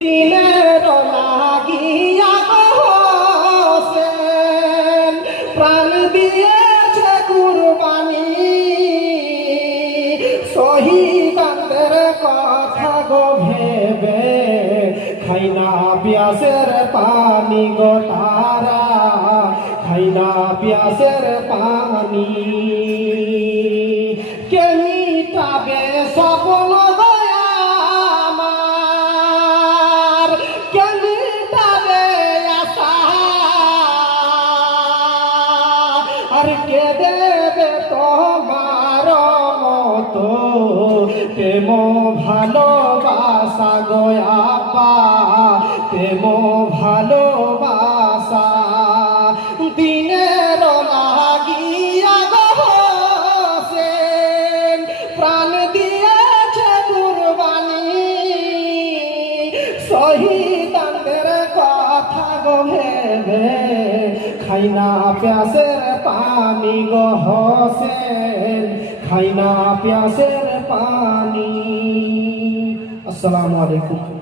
দিনের লাগিয়া হোসেন প্রাণ দিয়েছে কুরবানি, শহীদানদের কথা গো ভেবে খাই না পিয়াসের পানি গো তারা, খাই না পিয়াসের পানি। কে মিটাবে স্বপ্ন আর কে দেবে তোমার মতো প্রেম ভালোবাসা গো আপা, প্রেম ভালোবাসা। দিনের লাগিয়া গো হোসেন প্রাণ দিয়েছে কুরবানি, শহীদানদের কথা গো ভেবে খাই না প্যাসের পানি গো হোসেন, খাই না প্যাসের পানি। আসসালামু আলাইকুম।